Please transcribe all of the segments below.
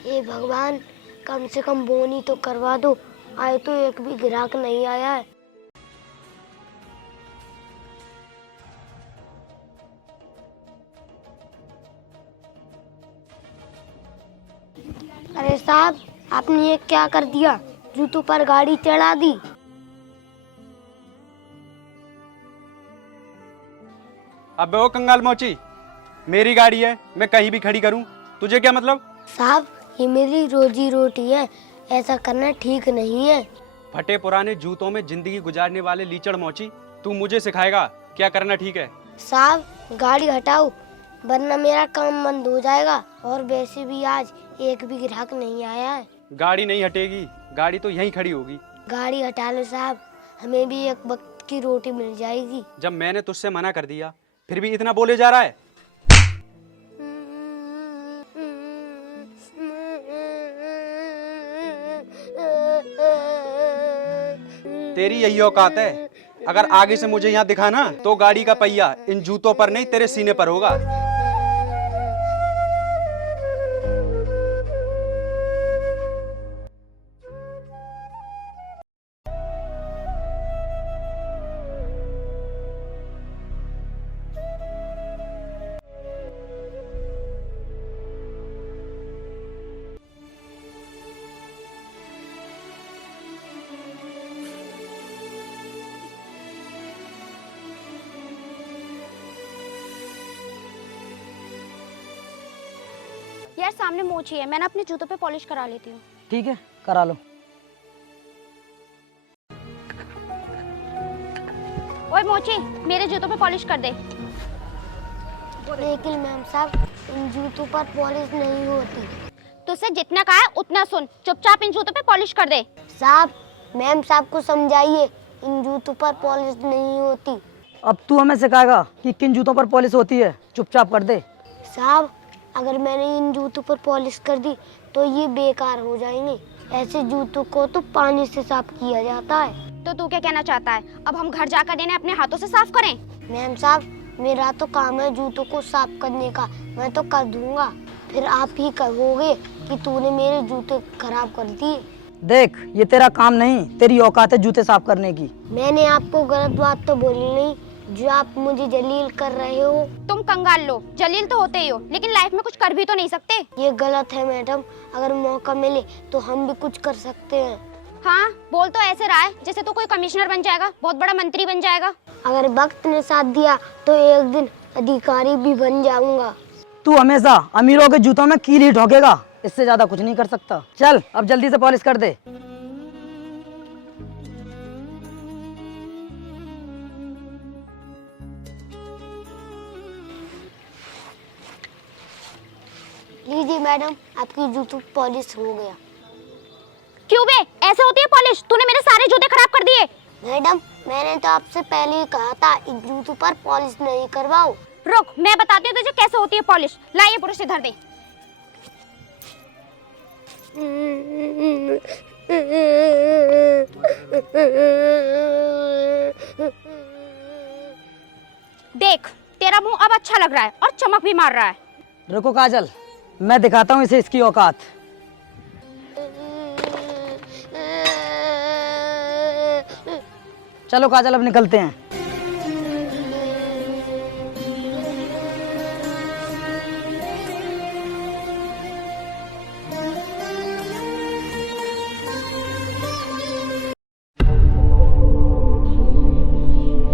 हे भगवान, कम से कम बोनी तो करवा दो। आए तो एक भी ग्राहक नहीं आया है। अरे साहब, आपने ये क्या कर दिया? जूतों पर गाड़ी चढ़ा दी। अबे ओ कंगाल मोची, मेरी गाड़ी है, मैं कहीं भी खड़ी करूं, तुझे क्या मतलब? साहब, ये मेरी रोजी रोटी है, ऐसा करना ठीक नहीं है। फटे पुराने जूतों में जिंदगी गुजारने वाले लीचड़ मोची, तू मुझे सिखाएगा क्या करना ठीक है? साहब, गाड़ी हटाओ वरना मेरा काम बंद हो जाएगा। और वैसे भी आज एक भी ग्राहक नहीं आया है। गाड़ी नहीं हटेगी, गाड़ी तो यहीं खड़ी होगी। गाड़ी हटा लो साहब, हमें भी एक वक्त की रोटी मिल जाएगी। जब मैंने तुझसे मना कर दिया, फिर भी इतना बोले जा रहा है। तेरी यही औकात है। अगर आगे से मुझे यहाँ दिखा ना, तो गाड़ी का पहिया इन जूतों पर नहीं तेरे सीने पर होगा। यार सामने मोची है, मैं ना अपने जूतों पे पॉलिश करा लेती हूँ। ठीक है, करा लो। ओए मोची, मेरे जूतों पे पॉलिश कर दे। लेकिन मैम साहब, इन जूतों पर पॉलिश नहीं होती। तुझसे जितना कहा है उतना सुन, चुपचाप इन जूतों पे पॉलिश कर दे। साहब, मैम साहब को समझाइए, इन जूतों पर पॉलिश नहीं होती। अब तू हमें सिखाएगा कि किन जूतों पर पॉलिश होती है? चुपचाप कर दे। साहब, अगर मैंने इन जूतों पर पॉलिश कर दी तो ये बेकार हो जाएंगे। ऐसे जूतों को तो पानी से साफ किया जाता है। तो तू क्या कहना चाहता है? अब हम घर जाकर इन्हें अपने हाथों से साफ करें? मैम साहब, मेरा तो काम है जूतों को साफ करने का, मैं तो कर दूंगा। फिर आप ही कहोगे कि तूने मेरे जूते खराब कर दिए। देख, ये तेरा काम नहीं, तेरी औकात है जूते साफ करने की। मैंने आपको गलत बात तो बोली नहीं, जो आप मुझे जलील कर रहे हो। तुम कंगाल लो, जलील तो होते ही हो, लेकिन लाइफ में कुछ कर भी तो नहीं सकते। ये गलत है मैडम, अगर मौका मिले तो हम भी कुछ कर सकते हैं। हाँ, बोल तो ऐसे रहा है जैसे तू कोई कमिश्नर बन जाएगा, बहुत बड़ा मंत्री बन जाएगा। अगर वक्त ने साथ दिया तो एक दिन अधिकारी भी बन जाऊंगा। तू हमेशा अमीरों के जूतों में कील ही ठोकेगा, इससे ज्यादा कुछ नहीं कर सकता। चल अब जल्दी से पॉलिश कर दे। लीजिए मैडम, आपकी जूतों पॉलिश हो गया। क्यों बे, ऐसे होती है पॉलिश? तूने मेरे सारे जूते खराब कर दिए। मैडम, मैंने तो आपसे पहले ही कहा था इन जूतों पर पॉलिश नहीं करवाओ। रुक, मैं बताती हूँ तुझे कैसे होती है पॉलिश। ला ये ब्रश इधर दे। देख, तेरा मुंह अब अच्छा लग रहा है और चमक भी मार रहा है। रुको काजल, मैं दिखाता हूँ इसे इसकी औकात। चलो काजल, अब निकलते हैं।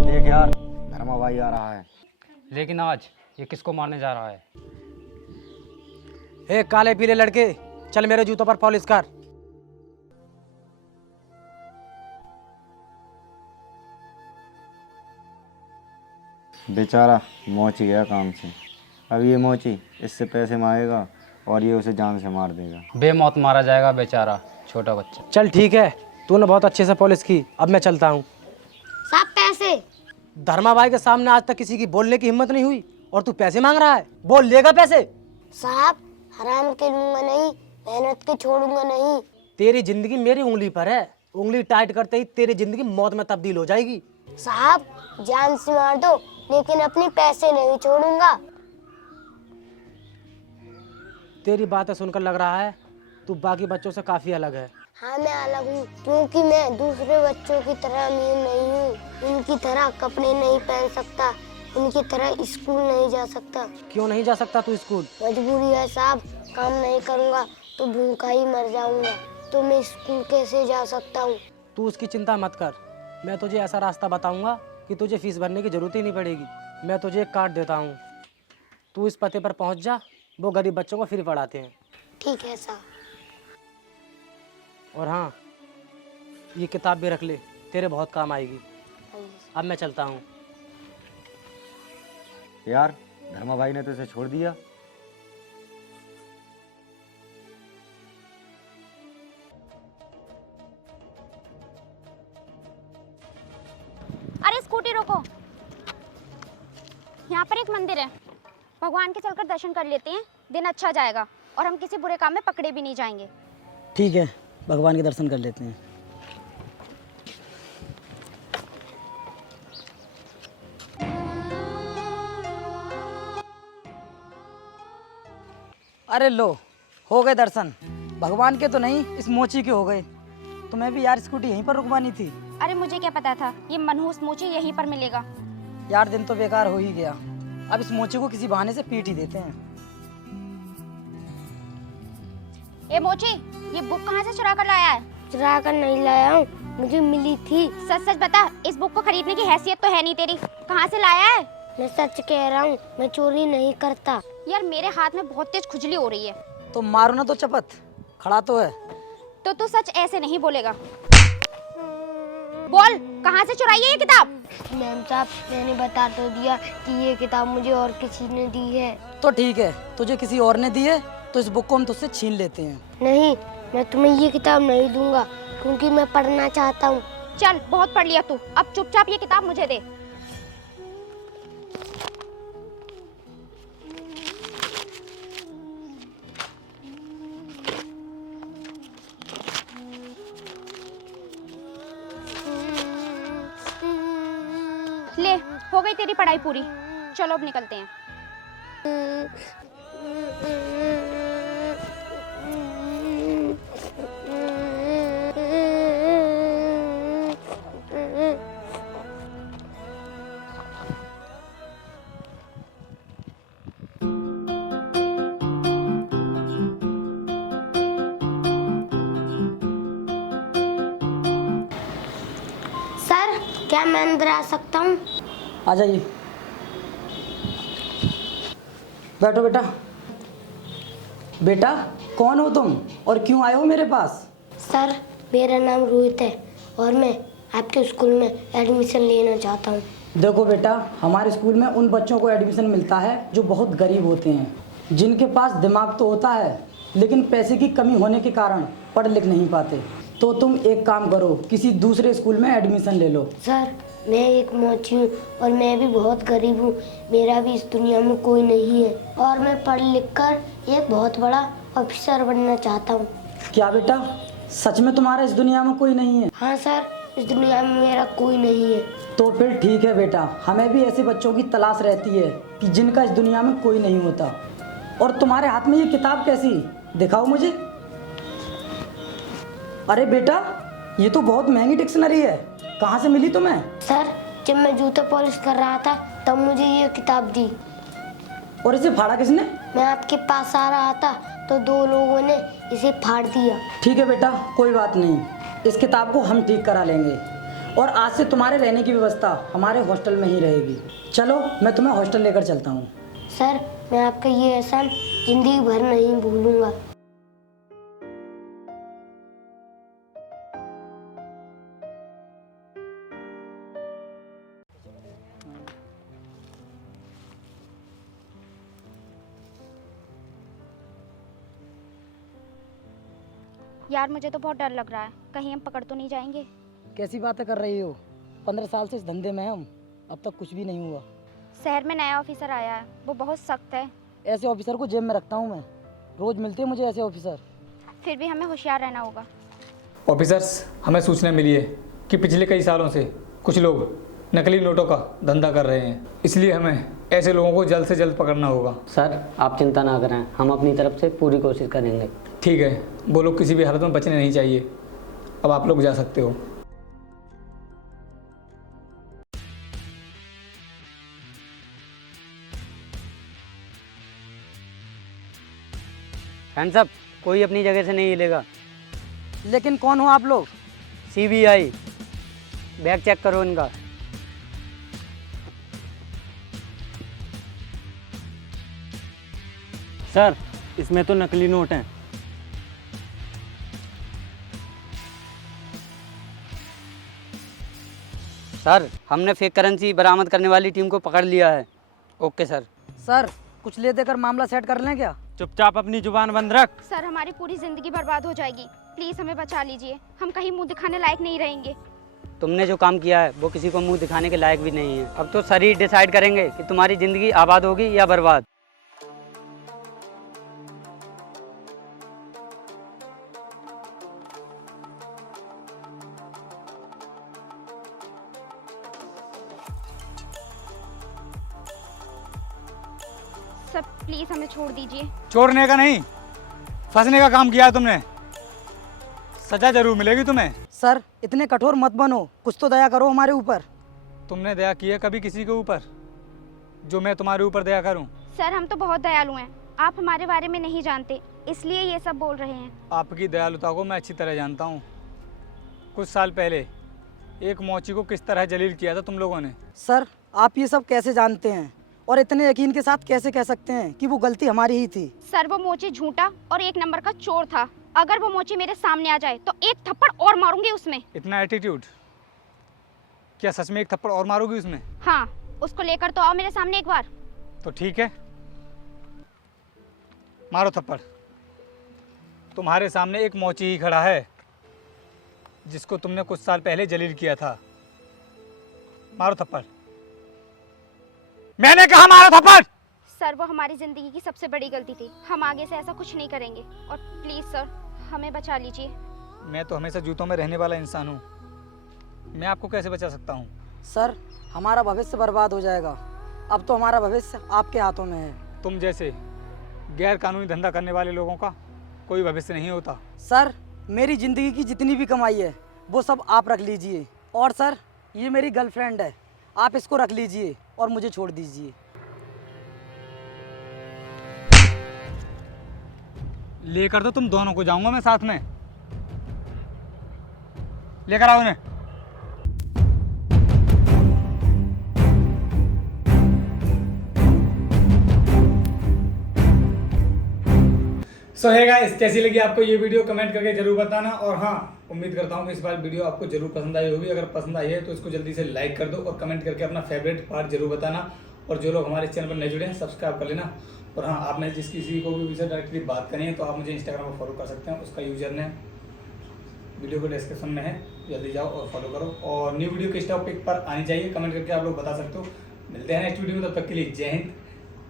देख यार, धर्मा भाई आ रहा है। लेकिन आज ये किसको मारने जा रहा है? ए काले पीले लड़के, चल मेरे जूतों पर पॉलिश कर। बेचारा मोची गया काम से। अब ये मोची इससे पैसे मांगेगा और ये उसे जान से मार देगा। बेमौत मारा जाएगा बेचारा छोटा बच्चा। चल ठीक है, तूने बहुत अच्छे से पॉलिश की, अब मैं चलता हूँ। साहब पैसे। धर्मा भाई के सामने आज तक किसी की बोलने की हिम्मत नहीं हुई और तू पैसे मांग रहा है? बोल, लेगा पैसे? साहब, हराम के लूंगा नहीं, मेहनत के छोड़ूंगा नहीं। तेरी जिंदगी मेरी उंगली पर है, उंगली टाइट करते ही तेरी जिंदगी मौत में तब्दील हो जाएगी। साहब, जान से मार दो लेकिन अपने पैसे नहीं छोड़ूंगा। तेरी बातें सुनकर लग रहा है तू बाकी बच्चों से काफ़ी अलग है। हाँ मैं अलग हूँ, क्योंकि मैं दूसरे बच्चों की तरह अमीर नहीं हूँ। उनकी तरह कपड़े नहीं पहन सकता, उनकी तरह स्कूल नहीं जा सकता। क्यों नहीं जा सकता तू स्कूल? मजबूरी है साहब, काम नहीं करूँगा तो भूखा ही मर जाऊँगा, तो मैं स्कूल कैसे जा सकता हूँ? तू उसकी चिंता मत कर, मैं तुझे ऐसा रास्ता बताऊंगा कि तुझे फीस भरने की ज़रूरत ही नहीं पड़ेगी। मैं तुझे एक कार्ड देता हूँ, तू इस पते पर पहुँच जा, वो गरीब बच्चों को फ्री पढ़ाते हैं। ठीक है साहब। और हाँ, ये किताब भी रख ले, तेरे बहुत काम आएगी। अब मैं चलता हूँ। यार धर्मा भाई ने तो इसे छोड़ दिया। अरे स्कूटी रोको, यहाँ पर एक मंदिर है, भगवान के चलकर दर्शन कर लेते हैं, दिन अच्छा जाएगा और हम किसी बुरे काम में पकड़े भी नहीं जाएंगे। ठीक है, भगवान के दर्शन कर लेते हैं। अरे लो, हो गए दर्शन। भगवान के तो नहीं, इस मोची के हो गए। तुम्हें भी यार स्कूटी यहीं पर रुकवानी थी। अरे मुझे क्या पता था ये मनहूस मोची यहीं पर मिलेगा। यार दिन तो बेकार हो ही गया। अब इस मोची को किसी बहाने से पीट ही देते हैं। ए मोची, ये बुक कहाँ से चुरा कर लाया है? चुरा कर नहीं लाया हूँ, मुझे मिली थी। सच सच बता, इस बुक को खरीदने की हैसियत तो है नहीं तेरी, कहाँ से लाया है? मैं सच कह रहा हूँ, मैं चोरी नहीं करता। यार मेरे हाथ में बहुत तेज खुजली हो रही है। तो मारो ना तो चपत, खड़ा तो है। तो तू सच ऐसे नहीं बोलेगा। बोल, कहाँ से चुराई है ये किताब? मैम साहब, मैंने बता तो दिया कि ये किताब मुझे और किसी ने दी है। तो ठीक है, तुझे किसी और ने दी है तो इस बुक को हम तुझसे छीन लेते हैं। नहीं, मैं तुम्हें ये किताब नहीं दूंगा, क्योंकि मैं पढ़ना चाहता हूँ। चल बहुत पढ़ लिया तू, अब चुपचाप ये किताब मुझे दे। ले, हो गई तेरी पढ़ाई पूरी, चलो अब निकलते हैं। सर, क्या मैं अंदर आ सकता हूँ? आ जाइए, बैठो बेटा। बेटा कौन हो तुम और क्यों आए हो मेरे पास? सर, मेरा नाम रोहित है और मैं आपके स्कूल में एडमिशन लेना चाहता हूँ। देखो बेटा, हमारे स्कूल में उन बच्चों को एडमिशन मिलता है जो बहुत गरीब होते हैं, जिनके पास दिमाग तो होता है लेकिन पैसे की कमी होने के कारण पढ़ लिख नहीं पाते। तो तुम एक काम करो, किसी दूसरे स्कूल में एडमिशन ले लो। सर, मैं एक मोची हूँ और मैं भी बहुत गरीब हूँ, मेरा भी इस दुनिया में कोई नहीं है और मैं पढ़ लिख कर एक बहुत बड़ा ऑफिसर बनना चाहता हूँ। क्या बेटा, सच में तुम्हारा इस दुनिया में कोई नहीं है? हाँ सर, इस दुनिया में मेरा कोई नहीं है। तो फिर ठीक है बेटा, हमें भी ऐसे बच्चों की तलाश रहती है कि जिनका इस दुनिया में कोई नहीं होता। और तुम्हारे हाथ में ये किताब कैसी, दिखाओ मुझे। अरे बेटा, ये तो बहुत महंगी डिक्शनरी है, कहाँ से मिली तुम्हें? सर, जब मैं जूते पॉलिश कर रहा था तब मुझे ये किताब दी। और इसे फाड़ा किसने? मैं आपके पास आ रहा था तो दो लोगों ने इसे फाड़ दिया। ठीक है बेटा, कोई बात नहीं, इस किताब को हम ठीक करा लेंगे और आज से तुम्हारे रहने की व्यवस्था हमारे हॉस्टल में ही रहेगी। चलो, मैं तुम्हें हॉस्टल लेकर चलता हूँ। सर, मैं आपका ये एहसान जिंदगी भर नहीं भूलूंगा। यार मुझे तो बहुत डर लग रहा है, कहीं हम पकड़ तो नहीं जाएंगे। कैसी बातें कर रही हो? 15 साल से इस धंधे में हम, अब तक कुछ भी नहीं हुआ। शहर में नया ऑफिसर आया है, वो बहुत सख्त है। ऐसे ऑफिसर को जेब में रखता हूँ मैं, रोज मिलते हैं मुझे ऐसे ऑफिसर। फिर भी हमें होशियार रहना होगा। ऑफिसर्स, हमें सूचना मिली है कि पिछले कई सालों से कुछ लोग नकली नोटों का धंधा कर रहे हैं, इसलिए हमें ऐसे लोगों को जल्द से जल्द पकड़ना होगा। सर, आप चिंता ना करें, हम अपनी तरफ से पूरी कोशिश करेंगे। ठीक है, वो लोग किसी भी हालत में बचने नहीं चाहिए। अब आप लोग जा सकते हो। हैंड्स अप, कोई अपनी जगह से नहीं हिलेगा। लेकिन कौन हो आप लोग? CBI, बैग चेक करो इनका। सर, इसमें तो नकली नोट हैं। सर, हमने फेक करेंसी बरामद करने वाली टीम को पकड़ लिया है। Okay sir. सर, कुछ ले देकर मामला सेट कर लें क्या? चुपचाप अपनी जुबान बंद रख। सर, हमारी पूरी ज़िंदगी बर्बाद हो जाएगी। प्लीज़ हमें बचा लीजिए, हम कहीं मुंह दिखाने लायक नहीं रहेंगे। तुमने जो काम किया है वो किसी को मुंह दिखाने के लायक भी नहीं है। अब तो सर ही डिसाइड करेंगे कि तुम्हारी ज़िंदगी आबाद होगी या बर्बाद। सर प्लीज़ हमें छोड़ दीजिए। छोड़ने का नहीं, फंसने का काम किया है तुमने। सजा जरूर मिलेगी तुम्हें। सर, इतने कठोर मत बनो, कुछ तो दया करो हमारे ऊपर। तुमने दया की है कभी किसी के ऊपर जो मैं तुम्हारे ऊपर दया करूं? सर, हम तो बहुत दयालु हैं, आप हमारे बारे में नहीं जानते, इसलिए ये सब बोल रहे हैं। आपकी दयालुता को मैं अच्छी तरह जानता हूं। कुछ साल पहले एक मौची को किस तरह जलील किया था तुम लोगों ने। सर, आप ये सब कैसे जानते हैं और इतने यकीन के साथ कैसे कह सकते हैं कि वो गलती हमारी ही थी? सर, वो मोची झूठा और एक नंबर का चोर था। अगर वो मोची मेरे सामने आ जाए तो एक थप्पड़ और मारूंगी उसमें। इतना एटीट्यूड? क्या सच में एक थप्पड़ और मारोगी उसमें? हाँ, उसको लेकर तो आओ मेरे सामने एक बार। तो ठीक है, मारो थप्पड़। तुम्हारे सामने एक मौची ही खड़ा है जिसको तुमने कुछ साल पहले जलील किया था। मारो थप्पड़। मैंने कहा मारो थप्पड़। सर, वो हमारी ज़िंदगी की सबसे बड़ी गलती थी, हम आगे से ऐसा कुछ नहीं करेंगे। और प्लीज़ सर, हमें बचा लीजिए। मैं तो हमेशा जूतों में रहने वाला इंसान हूँ, मैं आपको कैसे बचा सकता हूँ? सर, हमारा भविष्य बर्बाद हो जाएगा। अब तो हमारा भविष्य आपके हाथों में है। तुम जैसे गैर कानूनी धंधा करने वाले लोगों का कोई भविष्य नहीं होता। सर, मेरी ज़िंदगी की जितनी भी कमाई है वो सब आप रख लीजिए। और सर, ये मेरी गर्लफ्रेंड है, आप इसको रख लीजिए और मुझे छोड़ दीजिए। लेकर तो तुम दोनों को जाऊंगा मैं साथ में। लेकर आओ इन्हें। सो हे गाइस, कैसी लगी आपको ये वीडियो कमेंट करके जरूर बताना। और हाँ, उम्मीद करता हूँ कि इस बार वीडियो आपको जरूर पसंद आई होगी। अगर पसंद आई है तो इसको जल्दी से लाइक कर दो और कमेंट करके अपना फेवरेट पार्ट जरूर बताना। और जो लोग हमारे चैनल पर नए जुड़े हैं, सब्सक्राइब कर लेना। और हाँ, आपने जिस किसी को भी विषय डायरेक्टली बात करनी है तो आप मुझे इंस्टाग्राम पर फॉलो कर सकते हैं। उसका यूजर नेम वीडियो को डिस्क्रिप्शन में है, जल्दी जाओ और फॉलो करो। और न्यू वीडियो किस टॉपिक पर आनी चाहिए कमेंट करके आप लोग बता सकते हो। मिलते हैं नेक्स्ट वीडियो में, तब तक के लिए जय हिंद,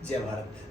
जय भारत।